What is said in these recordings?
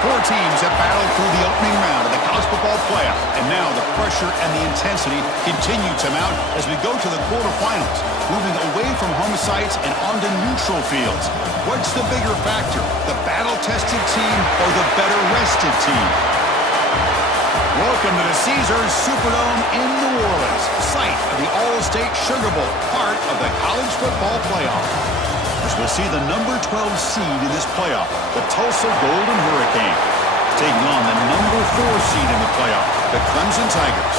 Four teams have battled through the opening round of the college football playoff, and now the pressure and the intensity continue to mount as we go to the quarterfinals, moving away from home sites and onto neutral fields. What's the bigger factor, the battle-tested team or the better-rested team? Welcome to the Caesars Superdome in New Orleans, site of the All-State Sugar Bowl, part of the college football playoff. As we'll see the number 12 seed in this playoff, the Tulsa Golden Hurricane, taking on the number 4 seed in the playoff, the Clemson Tigers.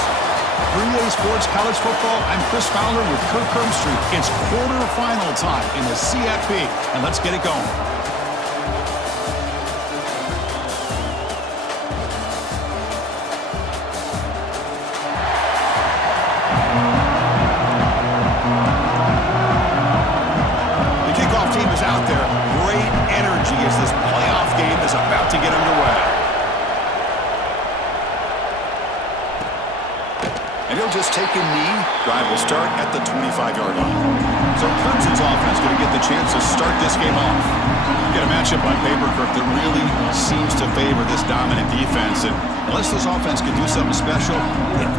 3A Sports College Football, I'm Chris Fowler with Kirk Herbstreit. It's quarterfinal time in the CFP, and let's get it going. Out there, great energy as this playoff game is about to get underway. And he'll just take a knee. Drive will start at the 25-yard line. So Clemson's offense going to get the chance to start this game off. You got a matchup on paper, Kirk, that really seems to favor this dominant defense. And unless this offense can do something special,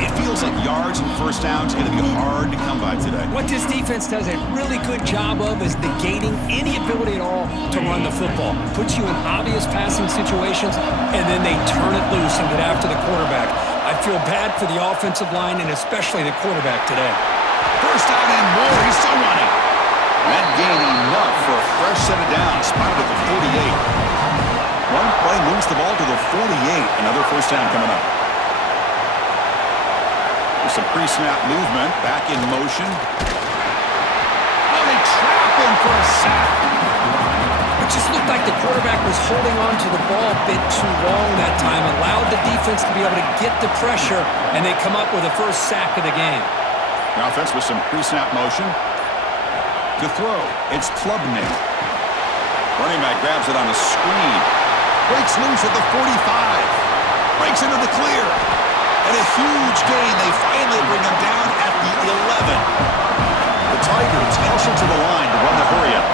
it feels like yards and first downs are going to be hard to come by today. What this defense does a really good job of is negating any ability at all to run the football. Puts you in obvious passing situations, and then they turn it loose and get after the quarterback. I feel bad for the offensive line and especially the quarterback today. First down and more, he's still running. That gain enough for a fresh set of downs, spotted at the 48. One play moves the ball to the 48. Another first down coming up. There's some pre-snap movement, back in motion. Oh, they trap him for a sack. It just looked like the quarterback was holding on to the ball a bit too long that time, allowed the defense to be able to get the pressure, and they come up with the first sack of the game. The offense with some pre-snap motion. To throw, it's Klubnik. Running back grabs it on the screen. Breaks loose at the 45. Breaks into the clear. And a huge gain. They finally bring him down at the 11. The Tigers marching to the line to run the hurry-up.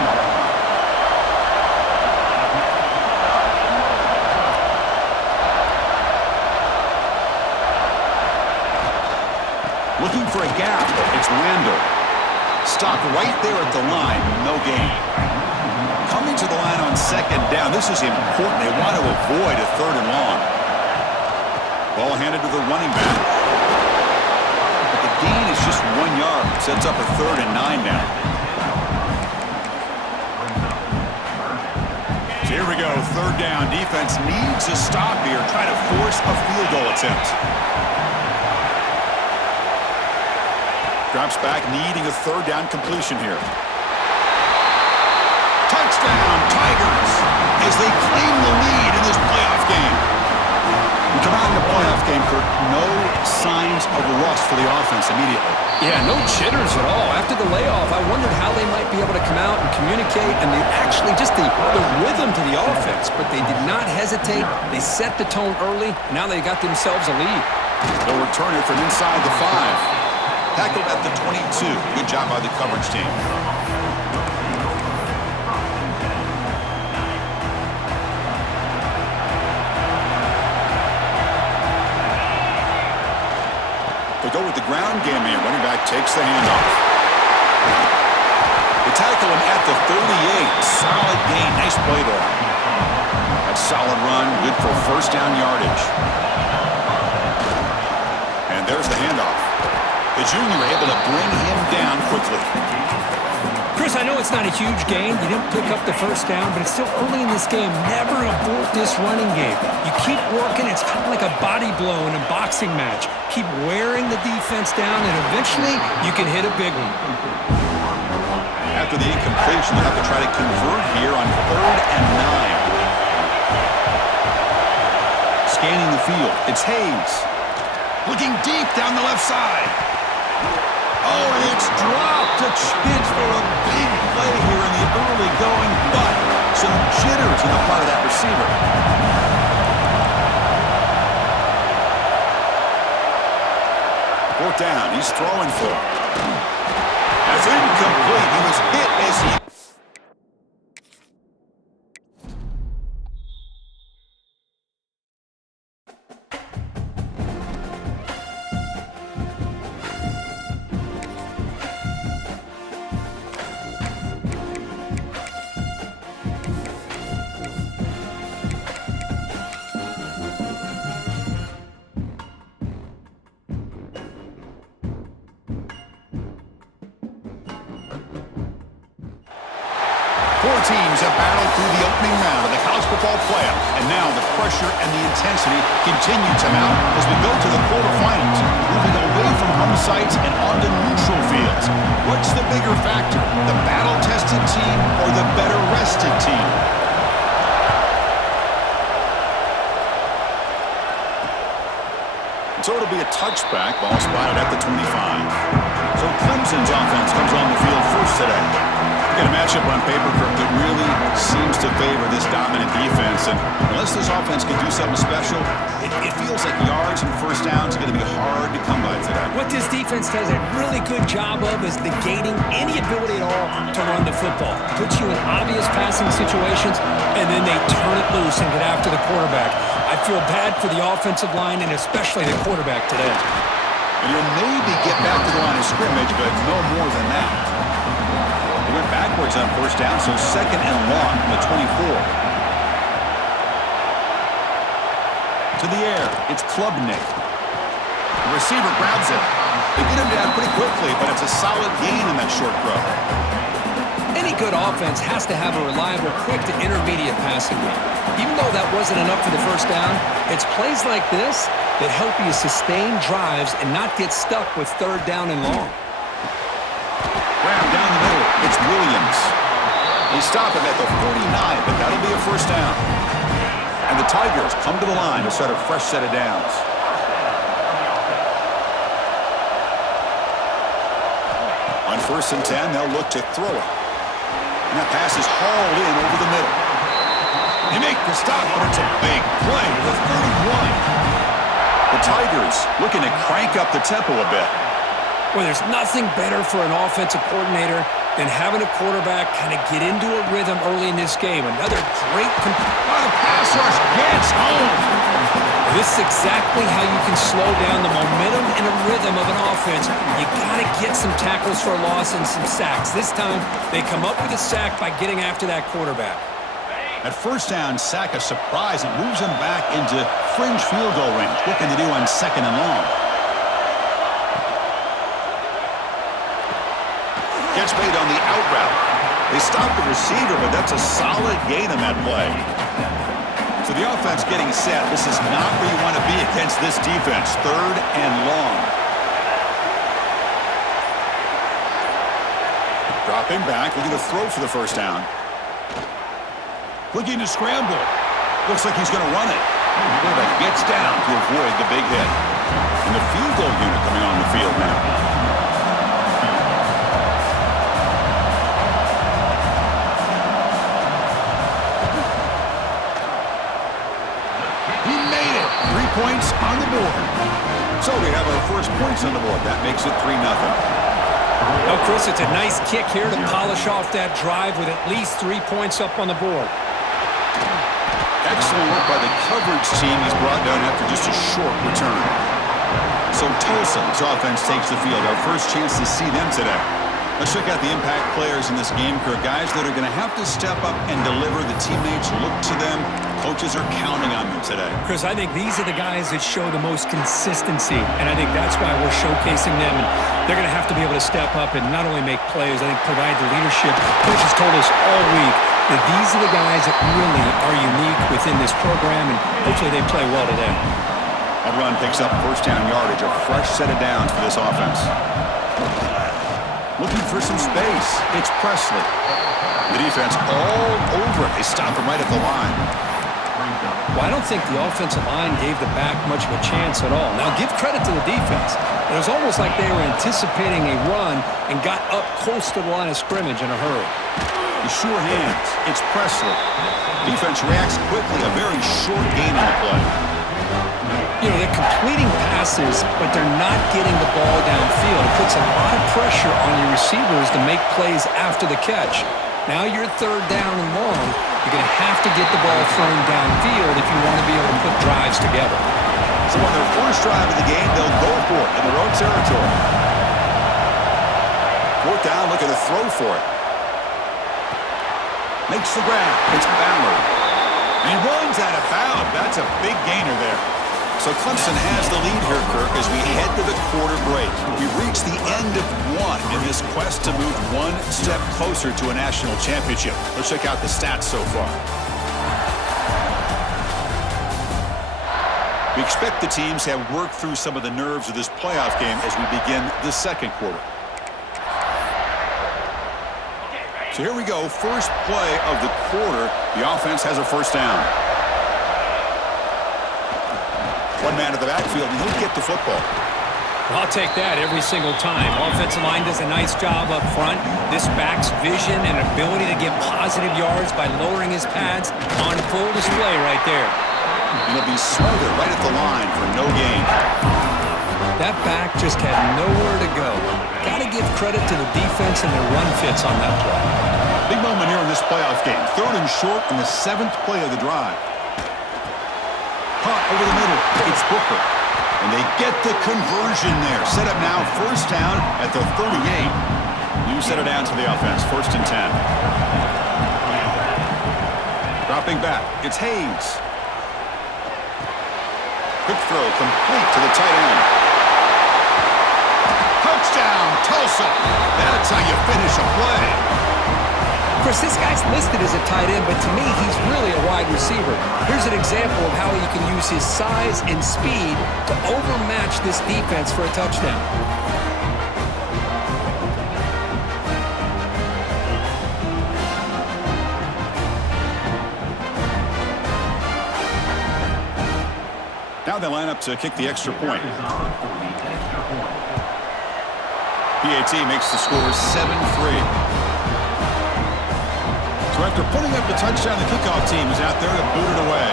Looking for a gap. It's Randall. Stopped right there at the line. No gain. Coming to the line on second down. This is important. They want to avoid a third and long. Ball handed to the running back. But the gain is just 1 yard. Sets up a 3rd and 9 now. So here we go. 3rd down. Defense needs a stop here. Try to force a field goal attempt. Drops back, needing a 3rd down completion here. Touchdown, Tigers, as they claim the lead in this playoff game. We come out in the playoff game, Kirk, no signs of rust for the offense immediately. Yeah, no jitters at all. After the layoff, I wondered how they might be able to come out and communicate, and they actually just the rhythm to the offense, but they did not hesitate. They set the tone early, and now they got themselves a lead. They'll return it from inside the 5. Tackled at the 22. Good job by the coverage team. They go with the ground game here. Running back takes the handoff. They tackle him at the 38. Solid gain. Nice play there. That solid run. Good for first down yardage. And there's the handoff. The junior able to bring him down quickly. Chris, I know it's not a huge gain. You didn't pick up the first down, but it's still early in this game. Never abort this running game. You keep working. It's kind of like a body blow in a boxing match. Keep wearing the defense down, and eventually you can hit a big one. After the incompletion, they'll have to try to convert here on 3rd and 9. Scanning the field. It's Hayes. Looking deep down the left side. Oh, and it's dropped. A chance for a big play here in the early going, but some jitters on the part of that receiver. 4th down. He's throwing for it. That's incomplete. He was hit as he Both teams have battled through the opening round of the college football playoff, and now the pressure and the intensity continue to mount as we go to the quarterfinals, moving away from home sites and onto neutral fields. What's the bigger factor, the battle-tested team or the better-rested team? So it'll be a touchback, ball spotted at the 25. So Clemson's offense comes on the field first today. We've got a matchup on paper, Kirk, that really seems to favor this dominant defense. And unless this offense can do something special, it feels like yards and first downs are going to be hard to come by today. What this defense does a really good job of is negating any ability at all to run the football. Puts you in obvious passing situations, and then they turn it loose and get after the quarterback. I feel bad for the offensive line and especially the quarterback today. And you'll maybe get back to the line of scrimmage, but no more than that. They went backwards on first down, so second and long from the 24. To the air, it's Klubnik. The receiver grabs it. They get him down pretty quickly, but it's a solid gain in that short throw. Any good offense has to have a reliable, quick to intermediate passing game. Even though that wasn't enough for the first down, it's plays like this that help you sustain drives and not get stuck with third down and long. Grab down the middle. It's Williams. They stop him at the 49, but that'll be a first down. And the Tigers come to the line to start a fresh set of downs. On first and 10, they'll look to throw it. And that pass is hauled in over the middle. They make the stop, but it's a big play to the 31. The Tigers looking to crank up the tempo a bit. Well, there's nothing better for an offensive coordinator than having a quarterback kind of get into a rhythm early in this game. Another great the pass rush gets home. This is exactly how you can slow down the momentum and a rhythm of an offense. You got to get some tackles for a loss and some sacks. This time, they come up with a sack by getting after that quarterback. At first down, sack a surprise and moves him back into fringe field goal range. What can they do on second and long? Gets made on the out route. They stop the receiver, but that's a solid gain on that play. So the offense getting set. This is not where you want to be against this defense. Third and long. Dropping back, looking to throw for the first down. Looking to scramble. Looks like he's going to run it. Quarterback gets down to avoid the big hit. And the field goal unit coming on the field now. He made it. 3 points on the board. So we have our first points on the board. That makes it 3-0. Well, Chris, it's a nice kick here to polish off that drive with at least 3 points up on the board. Excellent work by the coverage team. He's brought down after just a short return. So Tulsa's offense takes the field. Our first chance to see them today. Let's check out the impact players in this game, Kirk. Guys that are going to have to step up and deliver. The teammates look to them. Coaches are counting on them today. Chris, I think these are the guys that show the most consistency, and I think that's why we're showcasing them. And they're going to have to be able to step up and not only make plays, I think provide the leadership. Coaches told us all week that these are the guys that really are unique within this program, and hopefully they play well today. That run picks up first down yardage, a fresh set of downs for this offense. Looking for some space. It's Presley. The defense all over it. They stop him right at the line. Well, I don't think the offensive line gave the back much of a chance at all. Now, give credit to the defense. It was almost like they were anticipating a run and got up close to the line of scrimmage in a hurry. The sure hands. It's Presley. Defense reacts quickly. A very short gain on the play. You know, they're completing passes, but they're not getting the ball downfield. It puts a lot of pressure on your receivers to make plays after the catch. Now you're third down and long. You're going to have to get the ball thrown downfield if you want to be able to put drives together. So on their first drive of the game, they'll go for it in their own territory. Fourth down, looking to throw for it. Makes the grab. It's Ballard. And he runs out of bounds. That's a big gainer there. So Clemson has the lead here, Kirk, as we head to the quarter break. We've reached the end of one in this quest to move one step closer to a national championship. Let's check out the stats so far. We expect the teams have worked through some of the nerves of this playoff game as we begin the second quarter. So here we go. First play of the quarter. The offense has a first down. One man to the backfield, and he'll get the football. I'll take that every single time. Offensive line does a nice job up front. This back's vision and ability to get positive yards by lowering his pads on full display right there. And he'll be smothered right at the line for no gain. That back just had nowhere to go. Got to give credit to the defense and their run fits on that play. Big moment here in this playoff game. Third and short in the 7th play of the drive. Caught over the middle. It's Booker. And they get the conversion there. Set up now, first down at the 38. You set it down to the offense. First and 10. Dropping back. It's Hayes. Quick throw complete to the tight end. Touchdown, Tulsa. That's how you finish a play. Of course, this guy's listed as a tight end, but to me, he's really a wide receiver. Here's an example of how he can use his size and speed to overmatch this defense for a touchdown. Now they line up to kick the extra point. PAT makes the score 7-3. So after putting up the touchdown, the kickoff team is out there to boot it away.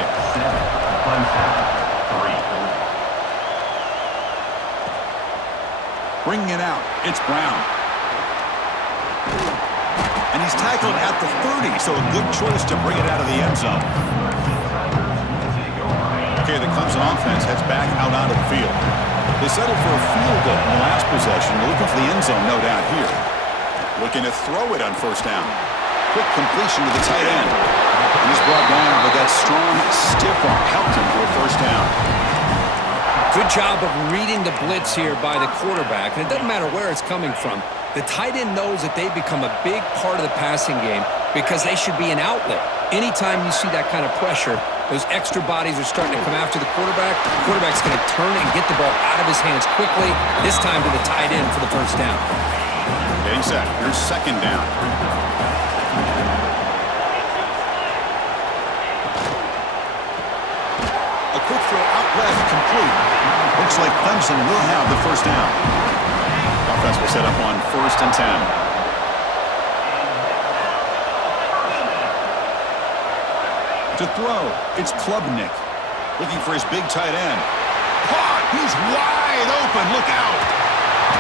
Bringing it out, it's Brown. And he's tackled at the 30, so a good choice to bring it out of the end zone. Okay, the Clemson offense heads back out onto the field. They settled for a field goal in the last possession. They're looking for the end zone, no doubt here. Looking to throw it on first down. Quick completion to the tight end. And he's brought down, but that strong, stiff arm helped him for a first down. Good job of reading the blitz here by the quarterback. And it doesn't matter where it's coming from. The tight end knows that they become a big part of the passing game because they should be an outlet. Anytime you see that kind of pressure, those extra bodies are starting to come after the quarterback. The quarterback's going to turn and get the ball out of his hands quickly, this time to the tight end for the first down. Getting set. Here's second down. A quick throw out left, complete. Looks like Clemson will have the first down. Offense will set up on first and 10. To throw, it's Klubnik. Looking for his big tight end. Caught! He's wide open. Look out!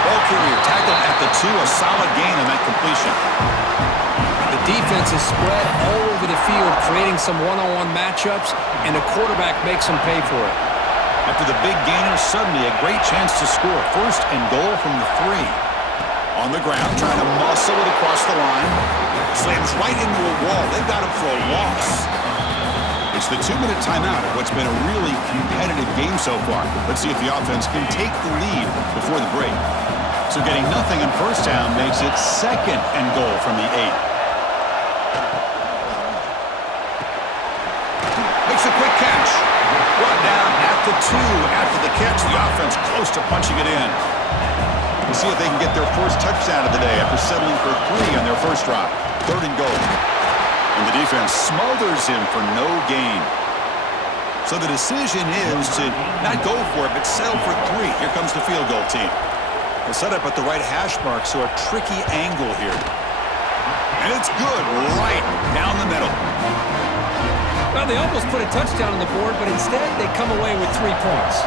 Ball carrier tackled at the 2. A solid gain on that completion. The defense is spread all over the field, creating some one-on-one matchups, and the quarterback makes them pay for it. After the big gainer, suddenly a great chance to score. First and goal from the 3. On the ground, trying to muscle it across the line. Slams right into a wall. They've got him for a loss. It's the 2-minute timeout of what's been a really competitive game so far. Let's see if the offense can take the lead before the break. So getting nothing on first down makes it second and goal from the 8. Makes a quick catch. Brought down at the 2 after the catch. The offense close to punching it in. We'll see if they can get their first touchdown of the day after settling for 3 on their first drive. Third and goal. And the defense smothers him for no gain. So the decision is to not go for it, but settle for 3. Here comes the field goal team. They'll set up at the right hash mark, so a tricky angle here. And it's good, right down the middle. Well, they almost put a touchdown on the board, but instead they come away with 3 points.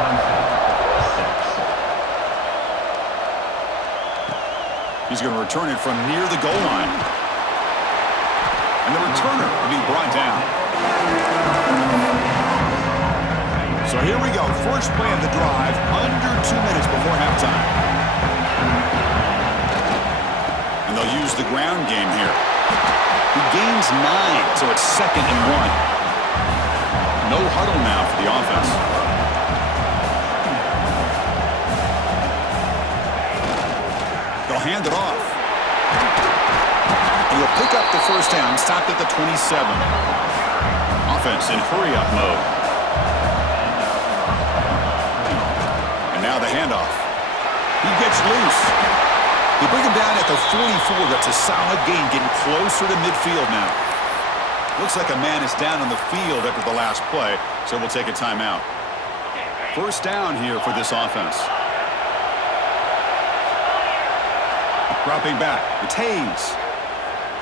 He's going to return it from near the goal line. And the returner will be brought down. So here we go. First play of the drive, under 2 minutes before halftime. And they'll use the ground game here. He gains 9, so it's second and 1. No huddle now for the offense. hand it off. And he'll pick up the first down, stopped at the 27. Offense in hurry-up mode. And now the handoff. He gets loose. They bring him down at the 44. That's a solid gain, getting closer to midfield now. Looks like a man is down on the field after the last play, so we'll take a timeout. First down here for this offense. Dropping back. It's Hayes.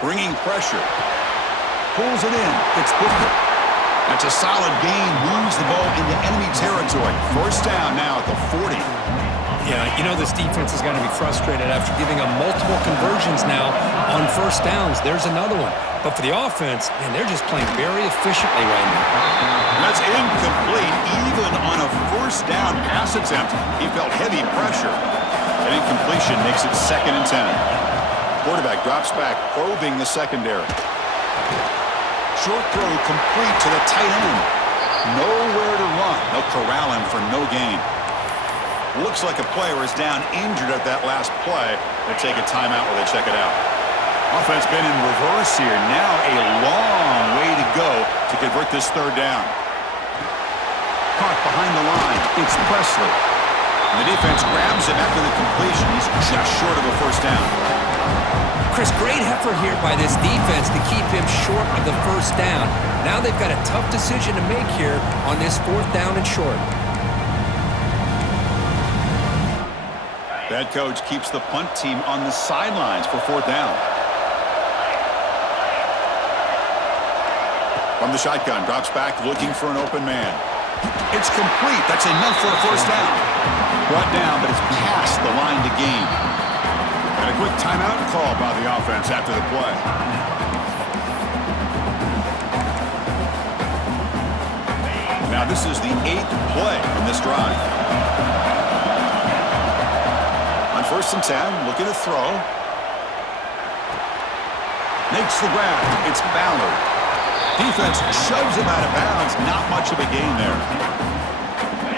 Bringing pressure. Pulls it in. It's Booker. That's a solid gain. Moves the ball into enemy territory. First down now at the 40. Yeah, you know this defense is going to be frustrated after giving up multiple conversions now on first downs. There's another one. But for the offense, man, they're just playing very efficiently right now. That's incomplete. Even on a first down pass attempt, he felt heavy pressure. An incompletion makes it 2nd and 10. Quarterback drops back, probing the secondary. Short throw complete to the tight end. Nowhere to run. They'll corral him for no gain. Looks like a player is down injured at that last play. They take a timeout while they check it out. Offense been in reverse here. Now a long way to go to convert this third down. Caught behind the line. It's Presley. And the defense grabs him after the completion. He's just short of a first down. Chris, great effort here by this defense to keep him short of the first down. Now they've got a tough decision to make here on this 4th down and short. The head coach keeps the punt team on the sidelines for 4th down. From the shotgun, drops back looking for an open man. It's complete. That's enough for a first down. Brought down, but it's past the line to gain. And a quick timeout call by the offense after the play. Now this is the 8th play from this drive. On 1st and 10, looking to throw. Makes the grab. It's Ballard. Defense shoves him out of bounds. Not much of a gain there.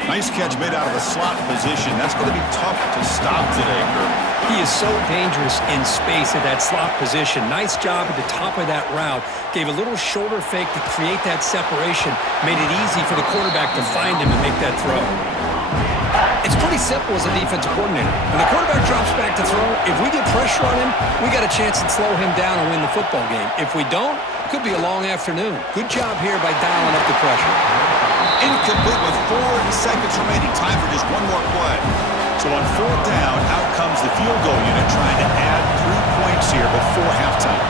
Nice catch made out of the slot position. That's going to be tough to stop today, Kirk. He is so dangerous in space at that slot position. Nice job at the top of that route. Gave a little shoulder fake to create that separation. Made it easy for the quarterback to find him and make that throw. It's pretty simple as a defensive coordinator. When the quarterback drops back to throw, if we get pressure on him, we got a chance to slow him down and win the football game. If we don't, it could be a long afternoon. Good job here by dialing up the pressure. Incomplete with 4 seconds remaining. Time for just one more play. So on 4th down, out comes the field goal unit trying to add 3 points here before halftime.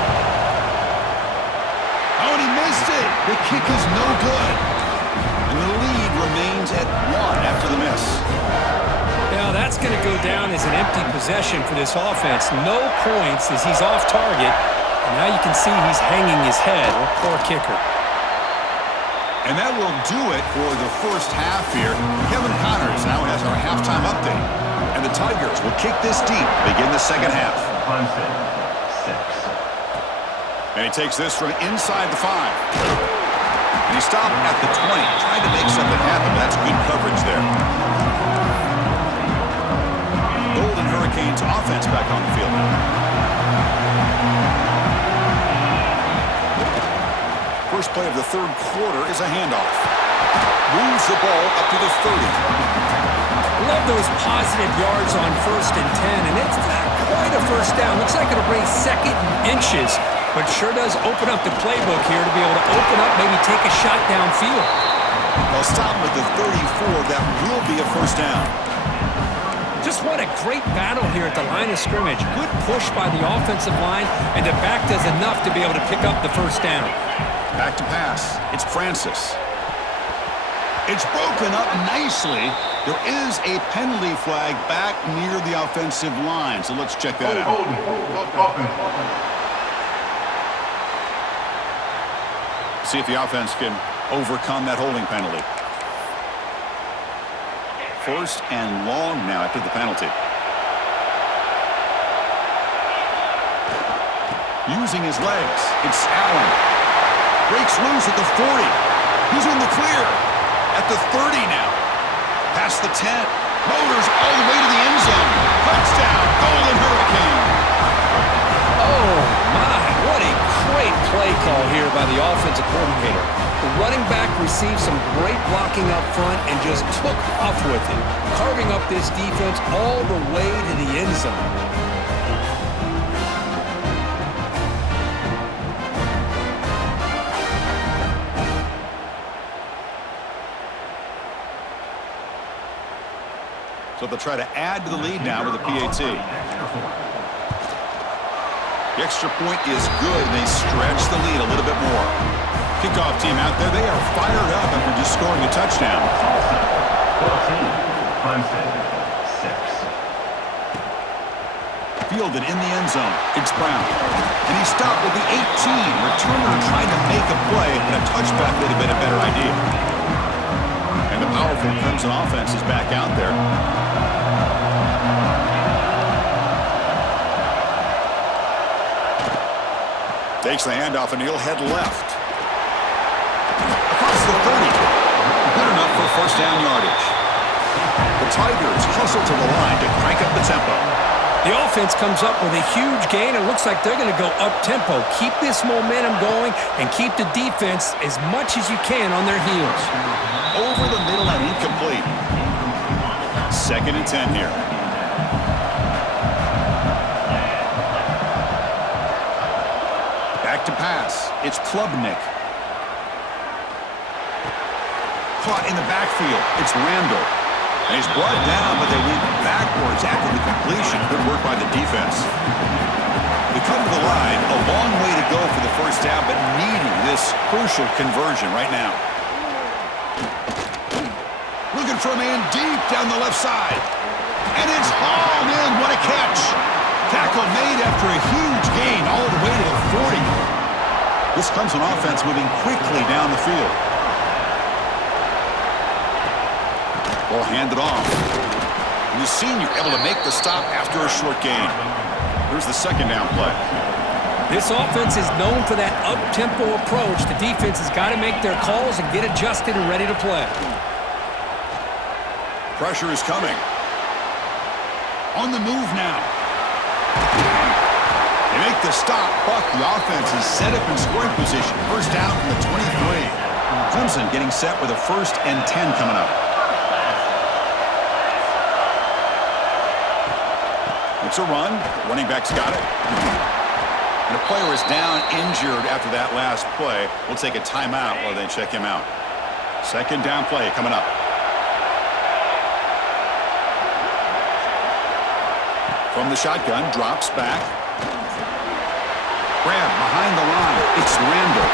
Oh, and he missed it. The kick is no good. And the lead remains at 1 after the miss. Now that's going to go down as an empty possession for this offense. No points as he's off target. And now you can see he's hanging his head. Poor kicker. And that will do it for the first half here. Kevin Connors now has our halftime update. And the Tigers will kick this deep to begin the second half. Clemson, 6. And he takes this from inside the 5. And he stopped at the 20, trying to make something happen. That's good coverage there. Golden Hurricanes offense back on the field. First play of the 3rd quarter is a handoff. Moves the ball up to the 30. Love those positive yards on 1st and 10, and it's not quite a first down. Looks like it'll bring 2nd and inches, but sure does open up the playbook here to be able to open up, maybe take a shot downfield. They'll stop him at the 34. That will be a first down. Just what a great battle here at the line of scrimmage. Good push by the offensive line, and the back does enough to be able to pick up the first down. Back to pass. It's Francis. It's broken up nicely. There is a penalty flag back near the offensive line, so let's check that out. See if the offense can overcome that holding penalty. 1st and long now after the penalty. Using his legs, it's Allen. Breaks loose at the 40. He's in the clear. At the 30 now. Past the 10. Motors all the way to the end zone. Touchdown, Golden Hurricane. call here by the offensive coordinator. The running back received some great blocking up front and just took off with it, carving up this defense all the way to the end zone. So they'll try to add to the lead now with a PAT. The extra point is good, and they stretch the lead a little bit more. Kickoff team out there, they are fired up after just scoring a touchdown. 14, Clemson, 6. Fielded in the end zone. It's Brown. And he stopped with the 18. Returner trying to make a play, but a touchback would have been a better idea. And the powerful Clemson offense is back out there. Takes the handoff, and he'll head left. Across the 30. Good enough for first down yardage. The Tigers hustle to the line to crank up the tempo. The offense comes up with a huge gain. It looks like they're going to go up-tempo. Keep this momentum going and keep the defense as much as you can on their heels. Over the middle and incomplete. 2nd and 10 here. Back to pass. It's Klubnik. Caught in the backfield. It's Randall. And he's brought down, but they went backwards after the completion. Good work by the defense. They come to the line. A long way to go for the first down, but needing this crucial conversion right now. Looking for a man deep down the left side. And it's hauled in. What a catch. Tackle made after a huge gain all the way to the 40. This comes an offense moving quickly down the field. Ball handed off. And the senior able to make the stop after a short gain. Here's the 2nd down play. This offense is known for that up-tempo approach. The defense has got to make their calls and get adjusted and ready to play. Pressure is coming. On the move now. They make the stop, but the offense is set up in scoring position. First down from the 23. Clemson getting set with a 1st and 10 coming up. It's a run. Running back's got it. And a player is down injured after that last play. We'll take a timeout while they check him out. 2nd down play coming up. From the shotgun, drops back. Grab behind the line. It's Randall.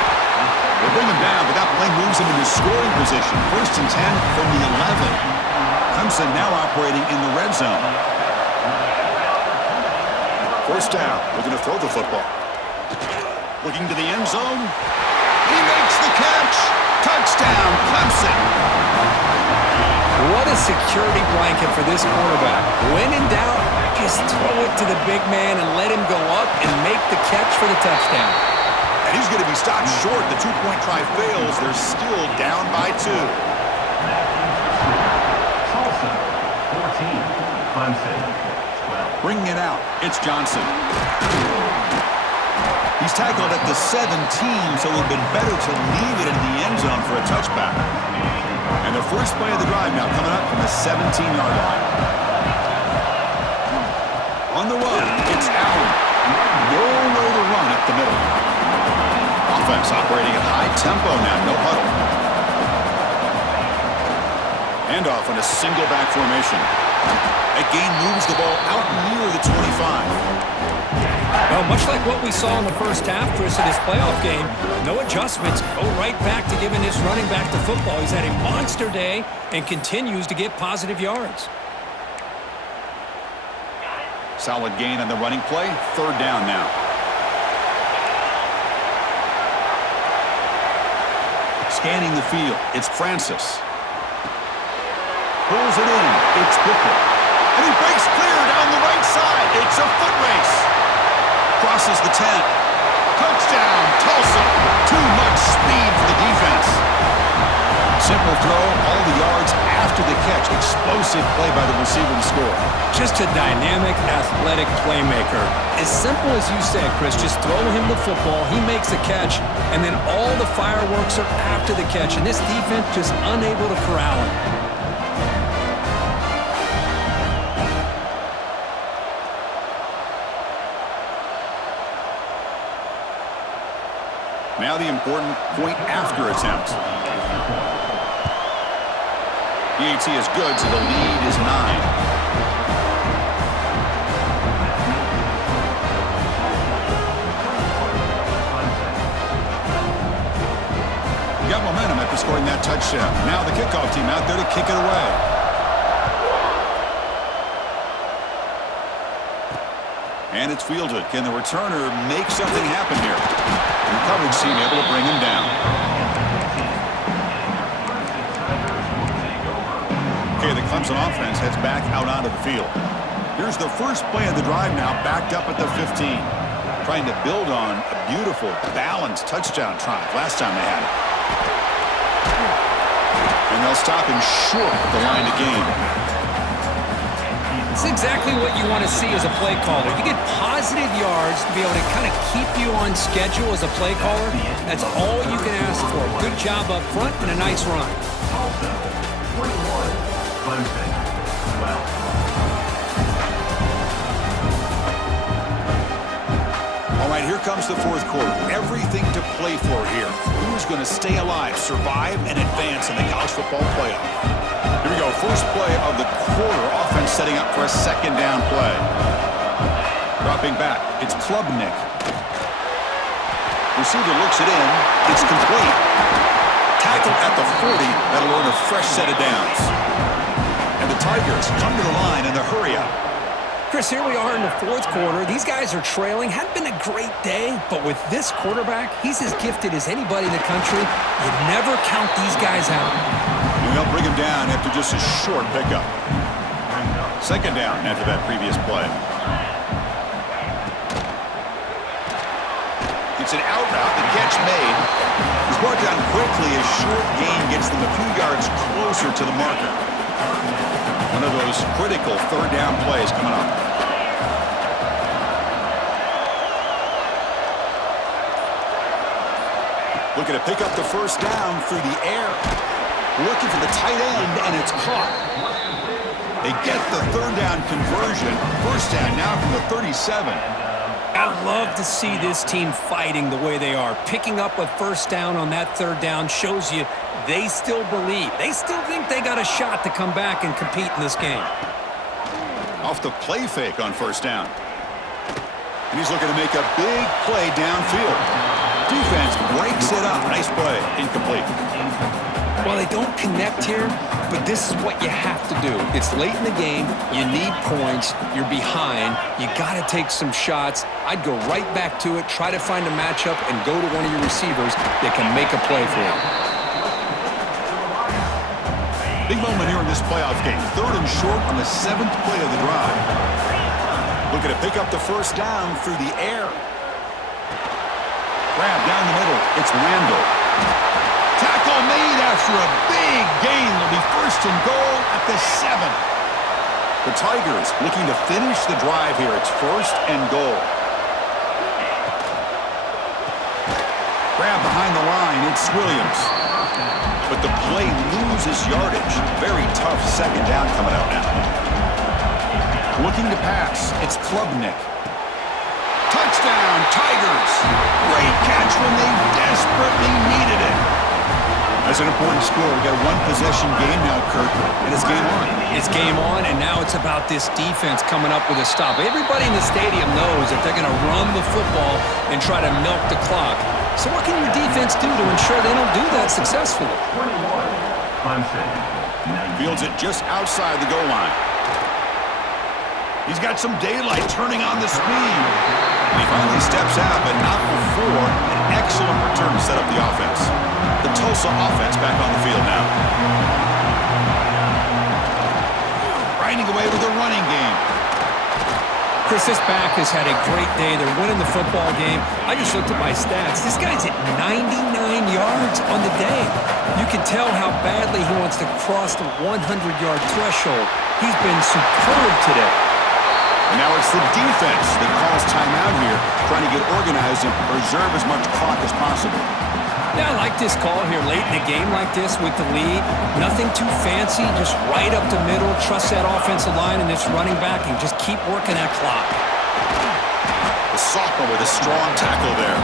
They bring him down, but that play moves him into scoring position. 1st and 10 from the 11. Clemson now operating in the red zone. 1st down. We're going to throw the football. Looking to the end zone. He makes the catch. Touchdown, Clemson. What a security blanket for this quarterback. When in doubt, just throw it to the big man and let him go up and make the catch for the touchdown. And he's going to be stopped short. The 2-point try fails. They're still down by 2. Tulsa, 14, Clemson, 12. Bringing it out. It's Johnson. He's tackled at the 17, so it would have been better to leave it in the end zone for a touchback. And the first play of the drive now coming up from the 17-yard line. On the run, it's Allen. Nowhere to run up the middle. Offense operating at high tempo now, no huddle. Handoff in a single back formation. That gain moves the ball out near the 25. Well, much like what we saw in the first half, Chris, of this playoff game, no adjustments. Go right back to giving this running back the football. He's had a monster day and continues to get positive yards. Solid gain on the running play. 3rd down now. Scanning the field. It's Francis. Pulls it in. It's Booker. And he breaks clear down the right side. It's a foot race. Crosses the 10. Touchdown, Tulsa. Too much speed for the defense. Simple throw, all the yards after the catch. Explosive play by the receiver to score. Just a dynamic, athletic playmaker. As simple as you said, Chris, just throw him the football, he makes a catch, and then all the fireworks are after the catch, and this defense just unable to corral him. Now the important point after attempt. EAT is good, so the lead is 9. Got momentum after scoring that touchdown. Now the kickoff team out there to kick it away. And it's fielded. Can the returner make something happen here? The coverage team able to bring him down. Okay, the Clemson offense heads back out onto the field. Here's the first play of the drive now, backed up at the 15. Trying to build on a beautiful, balanced touchdown drive last time they had it. And they'll stop him short of the line to gain. It's exactly what you want to see as a play caller. You get positive yards to be able to kind of keep you on schedule as a play caller. That's all you can ask for. Good job up front and a nice run. Clemson, 12. All right, here comes the fourth quarter. Everything to play for here. Who's going to stay alive, survive, and advance in the college football playoff? Here we go. First play of the quarter. Offense setting up for a second down play. Dropping back. It's Klubnik. Receiver looks it in. It's complete. Tackle at the 40. That'll earn a fresh set of downs. And the Tigers come to the line in the hurry-up. Chris, here we are in the fourth quarter. These guys are trailing. Hadn't been a great day, but with this quarterback, he's as gifted as anybody in the country. You never count these guys out. And they'll bring him down after just a short pickup. Second down after that previous play. It's an out route. The catch made. He's brought down quickly as short gain gets them a few yards closer to the marker. One of those critical third down plays coming up. Looking to pick up the first down through the air. Looking for the tight end, and it's caught. They get the third down conversion. First down now from the 37. I love to see this team fighting the way they are. Picking up a first down on that third down shows you they still believe. They still think they got a shot to come back and compete in this game. Off the play fake on first down. And he's looking to make a big play downfield. Defense breaks it up. Nice play. Incomplete. Well, they don't connect here, but this is what you have to do. It's late in the game. You need points. You're behind. You got to take some shots. I'd go right back to it, try to find a matchup, and go to one of your receivers that can make a play for you. Big moment here in this playoff game. Third and short on the 7th play of the drive. Looking to pick up the first down through the air. Grab down the middle. It's Randall. Tackle made after a big gain. Will be first and goal at the 7. The Tigers looking to finish the drive here. It's first and goal. Grab behind the line. It's Williams. But the play loses yardage. Very tough second down coming out now. Looking to pass. It's Klubnik. Touchdown, Tigers. Great catch when they desperately needed it. That's an important score. We got a one-possession game now, Kirk, and it's game on. It's game on, and now it's about this defense coming up with a stop. Everybody in the stadium knows that they're going to run the football and try to milk the clock. So what can your defense do to ensure they don't do that successfully? 21. Clemson, 19. Fields it just outside the goal line. He's got some daylight turning on the speed. He finally steps out, but not before an excellent return to set up the offense. The Tulsa offense back on the field now. Grinding away with a running game. Chris, this back has had a great day. They're winning the football game. I just looked at my stats. This guy's at 99 yards on the day. You can tell how badly he wants to cross the 100-yard threshold. He's been superb today. And now it's the defense that calls timeout here, trying to get organized and preserve as much clock as possible. Yeah, I like this call here late in a game like this with the lead. Nothing too fancy, just right up the middle. Trust that offensive line and this running back and just keep working that clock. The sophomore with a strong tackle there.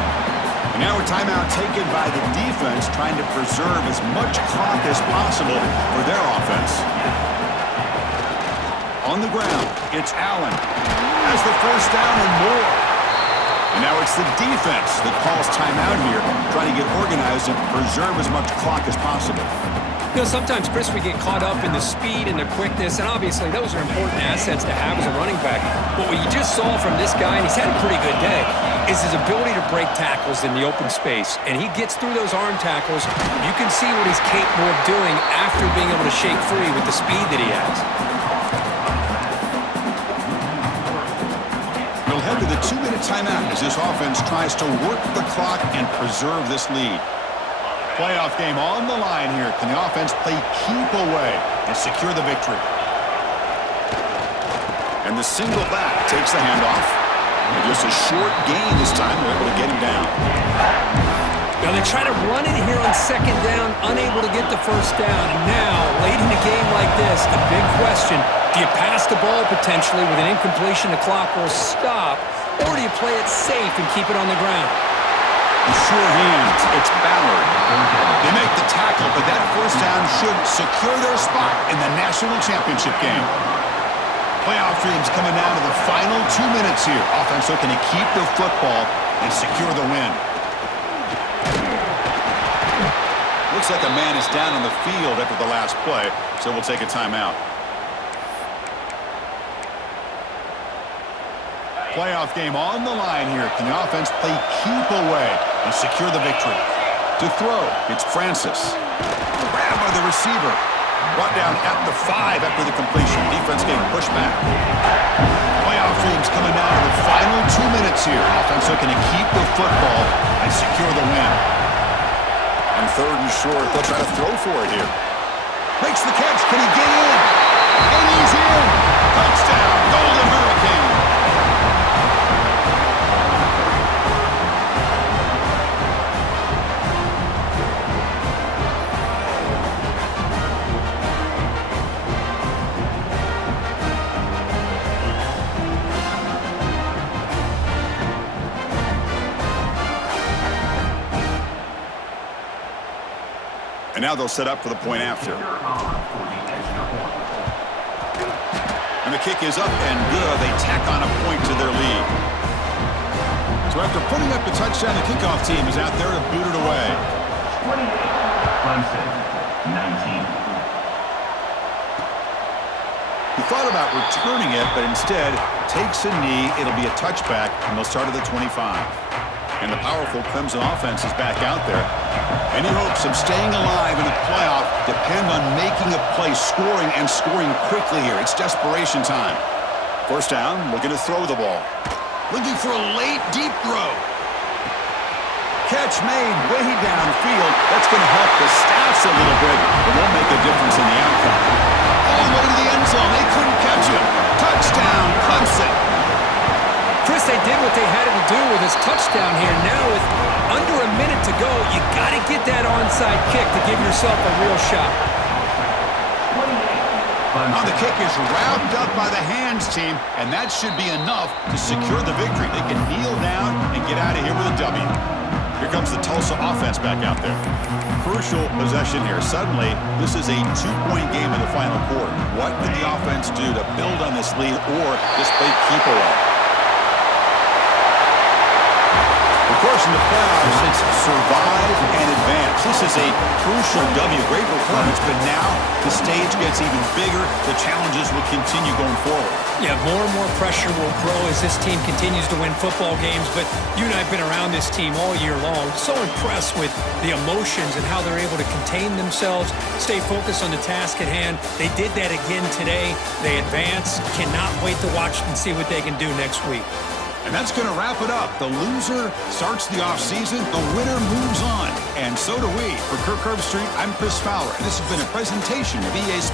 And now a timeout taken by the defense, trying to preserve as much clock as possible for their offense. On the ground, it's Allen. Has the first down and more. And now it's the defense that calls timeout here, trying to get organized and preserve as much clock as possible. You know, sometimes, Chris, we get caught up in the speed and the quickness, and obviously those are important assets to have as a running back. But what you just saw from this guy, and he's had a pretty good day, is his ability to break tackles in the open space. And he gets through those arm tackles. You can see what he's capable of doing after being able to shake free with the speed that he has. We'll head to the 2-minute timeout as this offense tries to work the clock and preserve this lead. Playoff game on the line here. Can the offense play keep away and secure the victory? And the single back takes the handoff. And just a short gain this time. They're able to get him down. Now they try to run it here on second down, unable to get the first down. And now, late in a game like this, the big question, do you pass the ball potentially with an incompletion? The clock will stop. Or do you play it safe and keep it on the ground? In sure hands, it's Ballard. They make the tackle, but that first down should secure their spot in the national championship game. Playoff dreams coming down to the final 2 minutes here. Offense looking to keep the football and secure the win. Looks like a man is down on the field after the last play, so we'll take a timeout. Playoff game on the line here. Can the offense play keep away and secure the victory? To throw, it's Francis. Grabbed by the receiver. Brought down at the 5 after the completion. Defense getting pushed back. Playoff dreams coming down to the final 2 minutes here. Offense looking to keep the football and secure the win. On third and short, they'll try to throw for it here. Makes the catch. Can he get in? And he's in. Touchdown, Golden Hurricane. And now they'll set up for the point after. And the kick is up and good. They tack on a point to their lead. So after putting up the touchdown, the kickoff team is out there to boot it away. 28, Clemson, 19. He thought about returning it, but instead takes a knee. It'll be a touchback, and they'll start at the 25. And the powerful Clemson offense is back out there. Any hopes of staying alive in the playoff depend on making a play, scoring, and scoring quickly here. It's desperation time. First down, looking to throw the ball. Looking for a late, deep throw. Catch made way downfield. That's going to help the Staffs a little bit, but won't make a difference in the outcome. All the way to the end zone. They couldn't catch him. Touchdown, Clemson. Chris, they did what they had to do with his touchdown here. Now with under a minute to go, you got to get that onside kick to give yourself a real shot. Now the kick is wrapped up by the hands team, and that should be enough to secure the victory. They can kneel down and get out of here with a W. Here comes the Tulsa offense back out there. Crucial possession here. Suddenly, this is a 2-point game in the final quarter. What can the offense do to build on this lead or just play keep away? The course, in the playoffs, it's survive and advance. This is a crucial W. Great performance, but now the stage gets even bigger. The challenges will continue going forward. Yeah, more and more pressure will grow as this team continues to win football games, but you and I have been around this team all year long. So impressed with the emotions and how they're able to contain themselves, stay focused on the task at hand. They did that again today. They advance. Cannot wait to watch and see what they can do next week. And that's going to wrap it up. The loser starts the offseason. The winner moves on. And so do we. For Kirk Herbstreit, I'm Chris Fowler. And this has been a presentation of EA Sports.